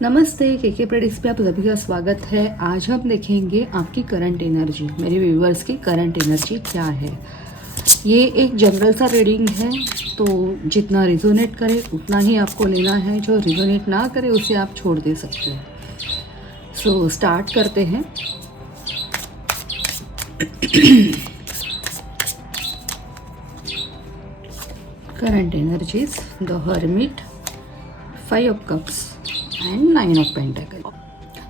नमस्ते, के प्रेडिक्स पे आप सभी का स्वागत है। आज हम देखेंगे आपकी करंट एनर्जी, मेरे व्यूवर्स की करंट एनर्जी क्या है। ये एक जनरल सा रीडिंग है, तो जितना रिजोनेट करे उतना ही आपको लेना है। जो रिजोनेट ना करे उसे आप छोड़ दे सकते हैं। सो स्टार्ट करते हैं। Current energies, the hermit, 5 of cups and 9 of pentacle.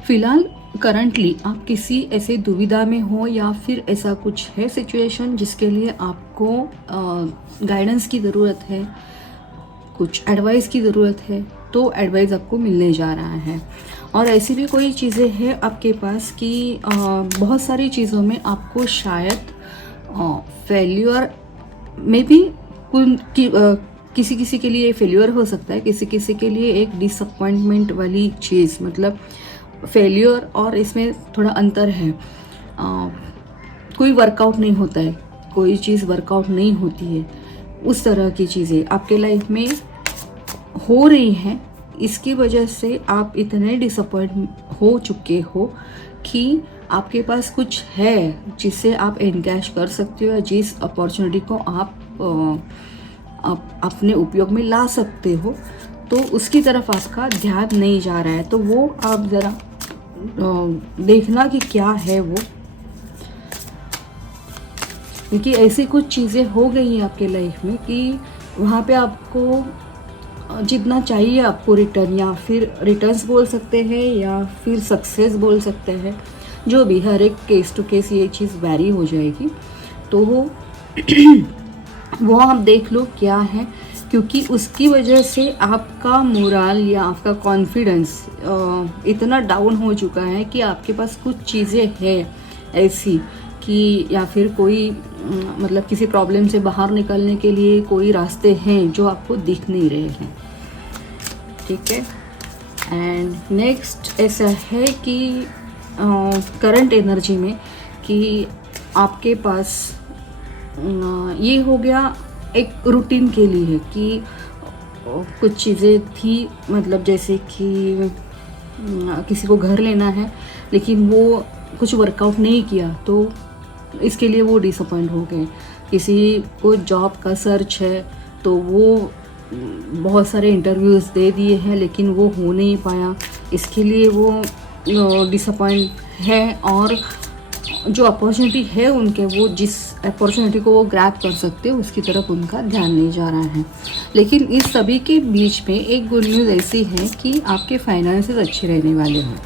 फिलहाल करंटली आप किसी ऐसे दुविधा में हो या फिर ऐसा कुछ है सिचुएशन जिसके लिए आपको गाइडेंस की ज़रूरत है, कुछ एडवाइस की ज़रूरत है, तो एडवाइस आपको मिलने जा रहा है। और ऐसी भी कोई चीज़ें हैं आपके पास कि बहुत सारी चीज़ों में आपको शायद फेल्यूर में भी किसी किसी के लिए फेल्यूर हो सकता है, किसी किसी के लिए एक डिसअपॉइंटमेंट वाली चीज़, मतलब फेल्यूर और इसमें थोड़ा अंतर है। कोई वर्कआउट नहीं होता है, कोई चीज़ वर्कआउट नहीं होती है, उस तरह की चीज़ें आपके लाइफ में हो रही हैं। इसकी वजह से आप इतने डिसअपॉइंट हो चुके हो कि आपके पास कुछ है जिससे आप एनकैश कर सकते हो, या जिस अपॉर्चुनिटी को आप अपने उपयोग में ला सकते हो, तो उसकी तरफ आपका ध्यान नहीं जा रहा है। तो वो आप ज़रा देखना कि क्या है वो, क्योंकि ऐसी कुछ चीज़ें हो गई हैं आपके लाइफ में कि वहाँ पे आपको जितना चाहिए आपको रिटर्न, या फिर रिटर्न्स बोल सकते हैं या फिर सक्सेस बोल सकते हैं, जो भी, हर एक केस टू केस ये चीज़ वैरी हो जाएगी। तो वो आप देख लो क्या है, क्योंकि उसकी वजह से आपका मोरल या आपका कॉन्फिडेंस इतना डाउन हो चुका है कि आपके पास कुछ चीज़ें हैं ऐसी कि, या फिर कोई मतलब किसी प्रॉब्लम से बाहर निकलने के लिए कोई रास्ते हैं जो आपको दिख नहीं रहे हैं। ठीक है। एंड नेक्स्ट ऐसा है कि करंट एनर्जी में कि आपके पास ये हो गया एक रूटीन के लिए है कि कुछ चीज़ें थी, मतलब जैसे कि किसी को घर लेना है लेकिन वो कुछ वर्कआउट नहीं किया, तो इसके लिए वो डिसअपॉइंट हो गए। किसी को जॉब का सर्च है तो वो बहुत सारे इंटरव्यूज़ दे दिए हैं लेकिन वो हो नहीं पाया, इसके लिए वो डिसअपॉइंट है। और जो अपॉर्चुनिटी है उनके, वो जिस अपॉर्चुनिटी को वो ग्रैब कर सकते हैं उसकी तरफ उनका ध्यान नहीं जा रहा है। लेकिन इस सभी के बीच में एक गुड न्यूज़ ऐसी है कि आपके फाइनेंसेस अच्छे रहने वाले हैं।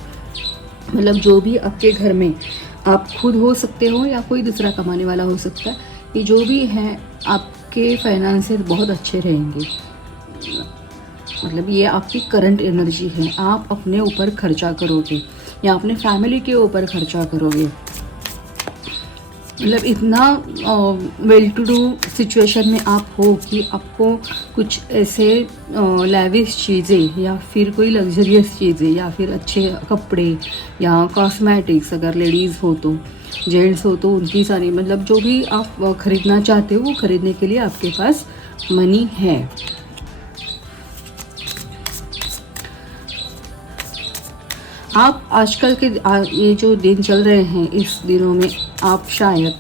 मतलब जो भी आपके घर में, आप खुद हो सकते हो या कोई दूसरा कमाने वाला हो सकता है, ये जो भी है आपके फाइनेंसेस बहुत अच्छे रहेंगे। मतलब ये आपकी करंट एनर्जी है। आप अपने ऊपर खर्चा करोगे या अपने फैमिली के ऊपर खर्चा करोगे। मतलब इतना वेल टू डू सिचुएशन में आप हो कि आपको कुछ ऐसे लैविश चीज़ें या फिर कोई लग्जरियस चीज़ें या फिर अच्छे कपड़े या कॉस्मेटिक्स, अगर लेडीज़ हो तो, जेंट्स हो तो उनकी सारी, मतलब जो भी आप ख़रीदना चाहते हो वो ख़रीदने के लिए आपके पास मनी है। आप आजकल के ये जो दिन चल रहे हैं, इस दिनों में आप शायद,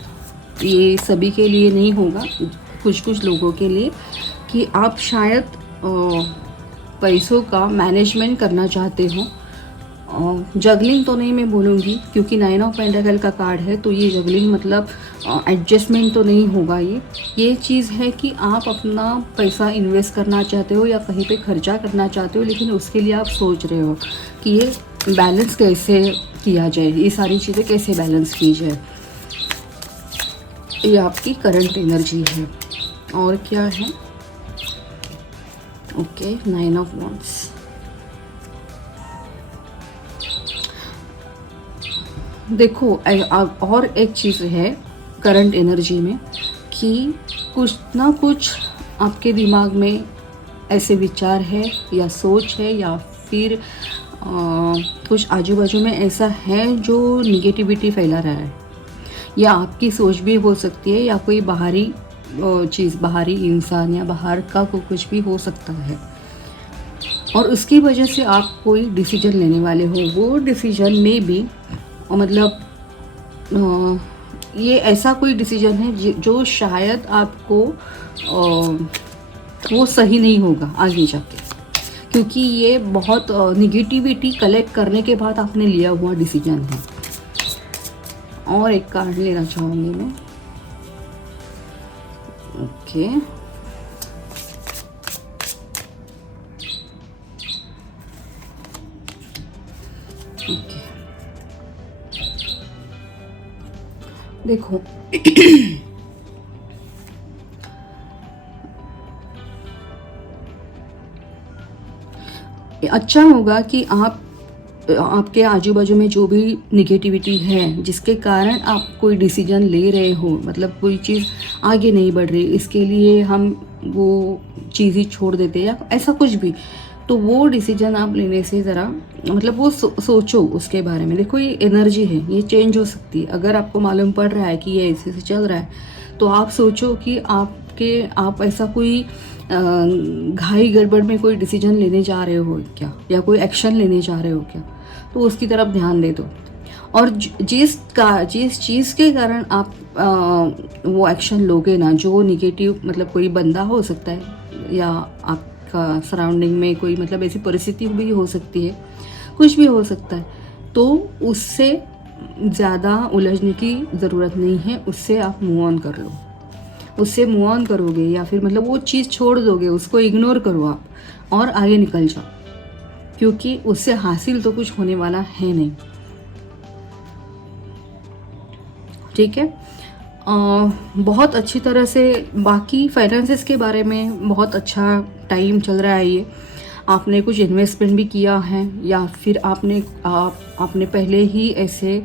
ये सभी के लिए नहीं होगा, कुछ कुछ लोगों के लिए, कि आप शायद पैसों का मैनेजमेंट करना चाहते हो। जगलिंग तो नहीं मैं बोलूँगी, क्योंकि 9 ऑफ पेंटाकल का कार्ड है, तो ये जगलिंग मतलब एडजस्टमेंट तो नहीं होगा। ये चीज़ है कि आप अपना पैसा इन्वेस्ट करना चाहते हो या कहीं पे खर्चा करना चाहते हो, लेकिन उसके लिए आप सोच रहे हो कि ये बैलेंस कैसे किया जाए, ये सारी चीज़ें कैसे बैलेंस की जाए। ये आपकी करंट एनर्जी है। और क्या है? Okay, 9 of wands. देखो, और एक चीज़ है करंट एनर्जी में कि कुछ ना कुछ आपके दिमाग में ऐसे विचार है या सोच है या फिर कुछ आजू बाजू में ऐसा है जो निगेटिविटी फैला रहा है, या आपकी सोच भी हो सकती है, या कोई बाहरी चीज़, बाहरी इंसान या बाहर का कुछ भी हो सकता है। और उसकी वजह से आप कोई डिसीजन लेने वाले हो, वो डिसीजन में भी मतलब ये ऐसा कोई डिसीजन है जो शायद आपको वो सही नहीं होगा आगे जाके, क्योंकि ये बहुत निगेटिविटी कलेक्ट करने के बाद आपने लिया हुआ डिसीजन है। और एक कार्ड लेना चाहूँगी मैं। ओके, ओके, देखो अच्छा होगा कि आपके आजू बाजू में जो भी निगेटिविटी है जिसके कारण आप कोई डिसीजन ले रहे हो, मतलब कोई चीज़ आगे नहीं बढ़ रही, इसके लिए हम वो चीज़ ही छोड़ देते या ऐसा कुछ भी, तो वो डिसीजन आप लेने से ज़रा मतलब वो सोचो उसके बारे में। देखो ये एनर्जी है, ये चेंज हो सकती है। अगर आपको मालूम पड़ रहा है कि ये ऐसे से चल रहा है, तो आप सोचो कि आप ऐसा कोई घाई गड़बड़ में कोई डिसीजन लेने जा रहे हो क्या, या कोई एक्शन लेने जा रहे हो क्या, तो उसकी तरफ ध्यान दे दो। और जिस चीज़ के कारण आप वो एक्शन लोगे ना, जो निगेटिव मतलब कोई बंदा हो सकता है या आपका सराउंडिंग में कोई मतलब ऐसी परिस्थिति भी हो सकती है, कुछ भी हो सकता है, तो उससे ज़्यादा उलझने की ज़रूरत नहीं है। उससे आप मूव ऑन कर लो, उससे मूव ऑन करोगे या फिर मतलब वो चीज़ छोड़ दोगे, उसको इग्नोर करो आप और आगे निकल जाओ, क्योंकि उससे हासिल तो कुछ होने वाला है नहीं। ठीक है, बहुत अच्छी तरह से बाकी फाइनेंसेस के बारे में बहुत अच्छा टाइम चल रहा है। ये आपने कुछ इन्वेस्टमेंट भी किया है या फिर आपने पहले ही ऐसे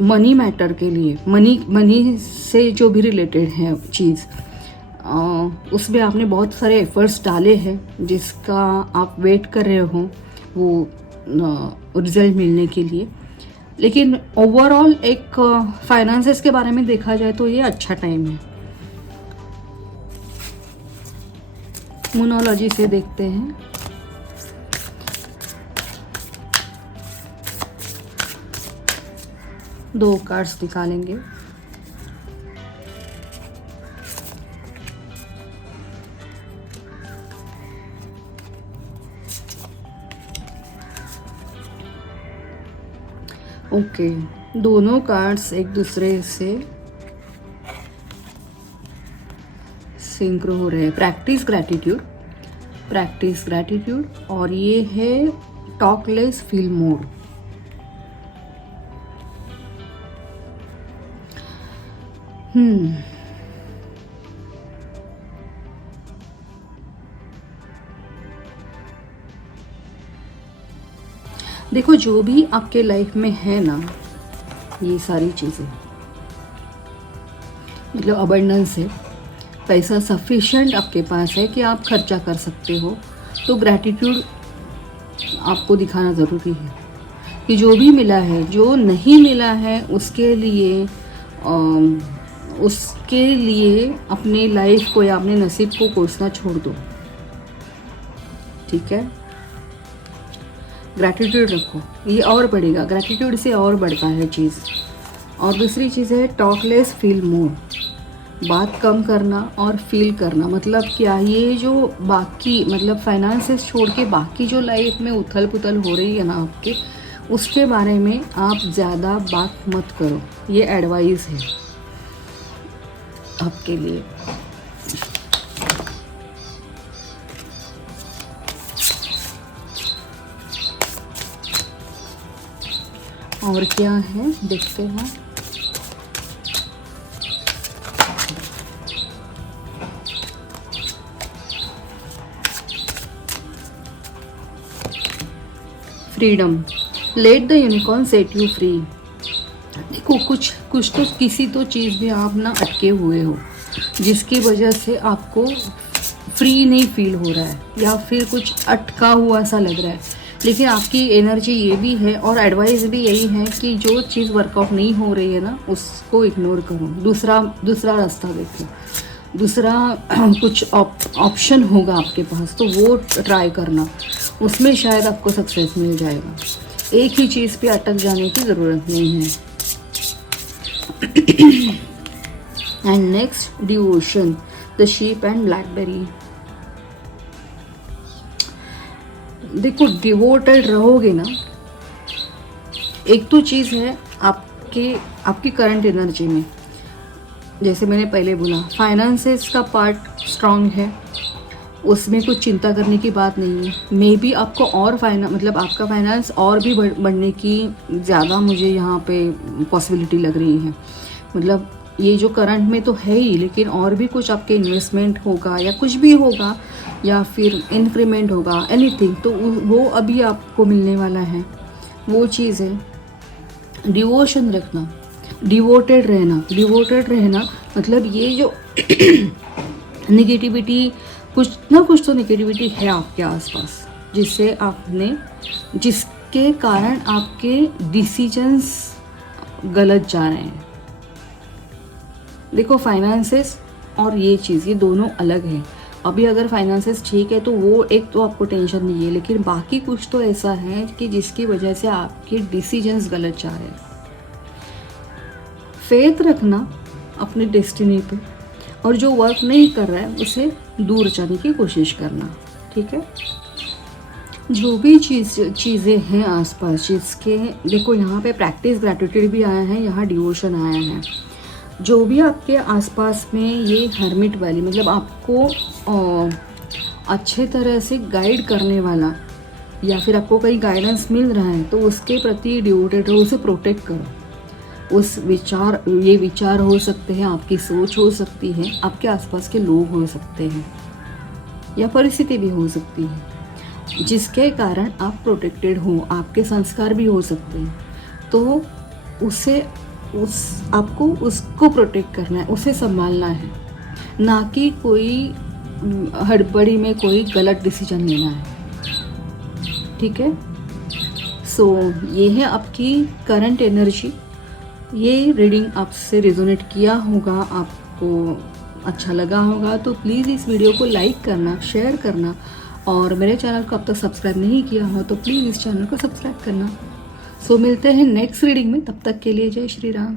मनी मैटर के लिए मनी से जो भी रिलेटेड है चीज़, उसमें आपने बहुत सारे एफर्ट्स डाले हैं जिसका आप वेट कर रहे हो वो रिजल्ट मिलने के लिए। लेकिन ओवरऑल एक फाइनेंसेस के बारे में देखा जाए तो ये अच्छा टाइम है। मोनोलॉजी से देखते हैं। दो कार्ड्स निकालेंगे। ओके, दोनों कार्ड्स एक दूसरे से सिंक्रो हो रहे हैं। प्रैक्टिस ग्रैटिट्यूड और ये है टॉक लेस फील मोर। देखो जो भी आपके लाइफ में है ना, ये सारी चीज़ें मतलब अबंडेंस है, पैसा सफिशिएंट आपके पास है कि आप खर्चा कर सकते हो, तो ग्रैटिट्यूड आपको दिखाना ज़रूरी है कि जो भी मिला है, जो नहीं मिला है उसके लिए अपने लाइफ को या अपने नसीब को कोसना छोड़ दो। ठीक है, ग्रैटिट्यूड रखो, ये और बढ़ेगा। ग्रैटिट्यूड से और बढ़ता है चीज़। और दूसरी चीज़ है टॉक लेस फील मोर, बात कम करना और फील करना। मतलब क्या, ये जो बाकी मतलब फाइनेंसेस छोड़ के बाकी जो लाइफ में उथल पुथल हो रही है ना आपके, उसके बारे में आप ज़्यादा बात मत करो। ये एडवाइस है आपके लिए। और क्या है देखते हैं। Freedom, let the unicorn set you free. देखो कुछ तो किसी तो चीज़ में आप ना अटके हुए हो, जिसकी वजह से आपको फ्री नहीं फील हो रहा है या फिर कुछ अटका हुआ सा लग रहा है। लेकिन आपकी एनर्जी ये भी है और एडवाइस भी यही है कि जो चीज़ वर्कआउट नहीं हो रही है ना, उसको इग्नोर करो, दूसरा रास्ता देखो। दूसरा कुछ ऑप्शन होगा आपके पास, तो वो ट्राई करना, उसमें शायद आपको सक्सेस मिल जाएगा। एक ही चीज़ पे अटक जाने की ज़रूरत नहीं है। And next, devotion, the sheep and blackberry. देखो, डिवोटेड रहोगे ना, एक तो चीज़ है आपकी करंट एनर्जी में, जैसे मैंने पहले बोला, फाइनेंसेस का पार्ट स्ट्रांग है, उसमें कुछ चिंता करने की बात नहीं है। मे बी आपको और मतलब आपका फाइनेंस और भी बढ़ने की ज़्यादा मुझे यहाँ पे पॉसिबिलिटी लग रही है। मतलब ये जो करंट में तो है ही, लेकिन और भी कुछ आपके इन्वेस्टमेंट होगा या कुछ भी होगा, या फिर इंक्रीमेंट होगा, एनीथिंग, तो वो अभी आपको मिलने वाला है। वो चीज़ है। डिवोशन रखना, डिवोटेड रहना मतलब ये जो निगेटिविटी, कुछ ना कुछ तो निगेटिविटी है आपके आसपास, जिसके कारण आपके डिसीजंस गलत जा रहे हैं। देखो, फाइनेंसेस और ये चीज़, ये दोनों अलग है। अभी अगर फाइनेंसेस ठीक है तो वो एक तो आपको टेंशन नहीं है, लेकिन बाकी कुछ तो ऐसा है कि जिसकी वजह से आपके डिसीजंस गलत जा रहे हैं। फेथ रखना अपने डेस्टिनी पे, और जो वर्क नहीं कर रहा है उसे दूर जाने की कोशिश करना, ठीक है। जो भी चीज़ें हैं आसपास जिसके, देखो यहाँ पे प्रैक्टिस ग्रैटिट्यूड भी आया है, यहाँ डिवोशन आया है। जो भी आपके आसपास में ये हर्मिट वैली, मतलब आपको अच्छे तरह से गाइड करने वाला, या फिर आपको कहीं गाइडेंस मिल रहा है, तो उसके प्रति डिवोटेड रहो, उसे प्रोटेक्ट करो। ये विचार हो सकते हैं, आपकी सोच हो सकती है, आपके आसपास के लोग हो सकते हैं, या परिस्थिति भी हो सकती है जिसके कारण आप प्रोटेक्टेड हो, आपके संस्कार भी हो सकते हैं। तो आपको उसको प्रोटेक्ट करना है, उसे संभालना है, ना कि कोई हड़बड़ी में कोई गलत डिसीजन लेना है, ठीक है। सो ये है आपकी करंट एनर्जी। ये रीडिंग आपसे रेजोनेट किया होगा, आपको अच्छा लगा होगा, तो प्लीज़ इस वीडियो को लाइक करना, शेयर करना, और मेरे चैनल को अब तक सब्सक्राइब नहीं किया हो तो प्लीज़ इस चैनल को सब्सक्राइब करना। सो मिलते हैं नेक्स्ट रीडिंग में, तब तक के लिए जय श्री राम।